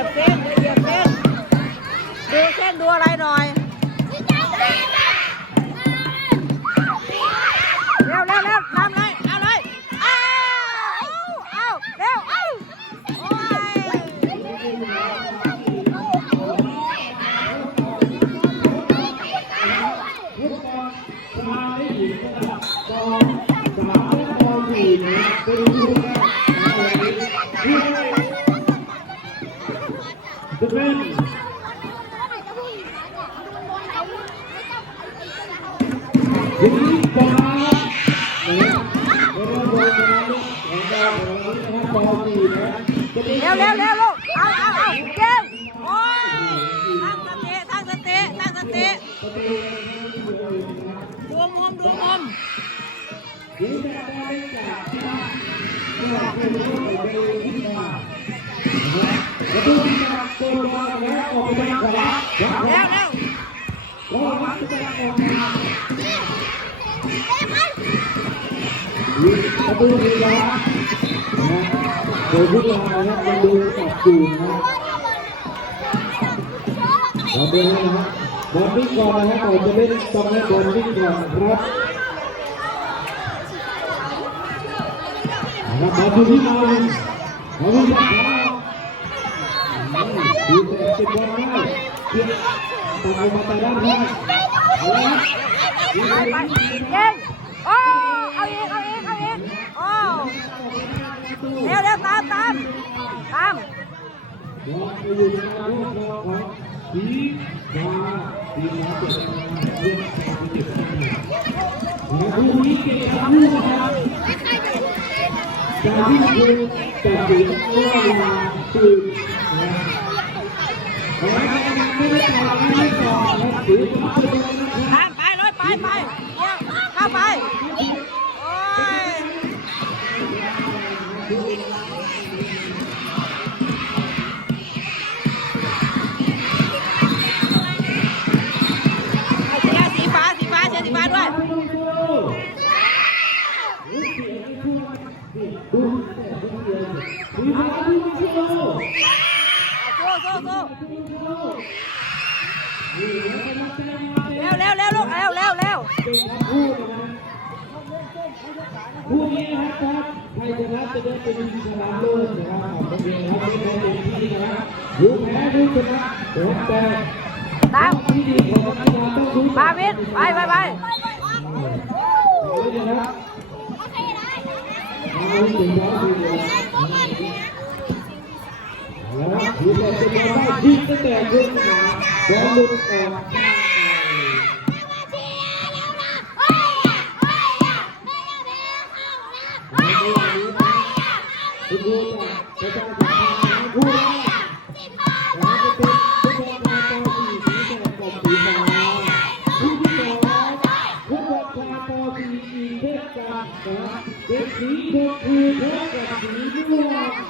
จะเหยียบเส้นจะเหยียบเส้นดูเส้นดูอะไรหน่อย เร็วเร็วเร็วทำเลยเอาเลยอ้าวเอาเร็วเอาโอ้ยฟุตบอลชายและหญิงนะครับกองสามและกองสี่นะครับเป็นคู่ จะเป็นหญิงฟ้นะครับเป็นรางวัลชนะเลิงเราของวันนี้นะครับกองสี่นะครับจะเป็นเร็วเร็วเร็วลูกเอาเอาเอาเกมโอ้ตั้งสติตั้งสติตั้งสติดูมุมดูมุมหญิงจะได้จากที่บ้าน แล้วออกไปทางขวาขวาเร็วเร็วขวาขวาจะออกมาประตูดีนะโดยผู้ชายนะมาดูตัดจูนะเราเป็นนะบอลวิ่งก่อนนะครับเราจะเล่นต้องให้บอลวิ่งก่อนครับนะครับมาดูที่เราเราไม่ได้ดูแต่เป็นบอลได้เพียงตัดออกมาแต่ด้านข้างเอาละไปไปเก่งโอ้เอาอีกเอาอีกเอาอีกโอ้เร็วเร็วตามตามตามบอลไปอยู่ในการรวบรวมของสีฟ้าสีฟ้าเจ็บเรื่องการเจ็บและผู้นี้เก่งทั้งคู่นะครับจากที่คุณแต่สีก็เวลาตื่นนะขอให้ไม่ได้ ต่อไม่ได้ต่อนะสีฟ้าเป็นนะครับตามไปเลยไปไปเดี๋ยวเข้าไป โอ้ยเชียร์สีฟ้าสีฟ้าเชียร์สีฟ้าด้วย สู้สู้สู้ เร็วเร็วเร็วลูกเร็วเร็วเร็วคู่นี้นะครับใครชนะจะได้เป็นชนะเลิศนะครับขอบคุณครับไม่ได้เป็นที่นะครับรู้แพ้รู้ชนะผมแต่ตามที่ดีของนักกีฬาต้องรู้มาวิทย์ไปไปไปเลยนะครับเอาถึงแล้วทีเดียวแล้วถือว่าเป็นการได้ยิงตั้งแต่ ขึ้นมาบอลหลุดออกคุณครูจะประชาสัมพันธ์ผู้าแล้วจะเป็นผู้บริหารป .4 สีแดงกบสีฟ้าผู้ที่สองผู้บริหารป .4 อีเทพกับเป็นสีชมพูเทพกับสีม่วงแล้วผู้ที่สามจะเป็นผู้บริหารป .3 สีแดงพบกับสีเขียวผู้ที่สี่ผู้บริหารบอสีสีชมพูพบกับสีแดงโอ้โหวันนี้เราเป็นหลายคู่มายจะมีทุกคนจะเป็นทำง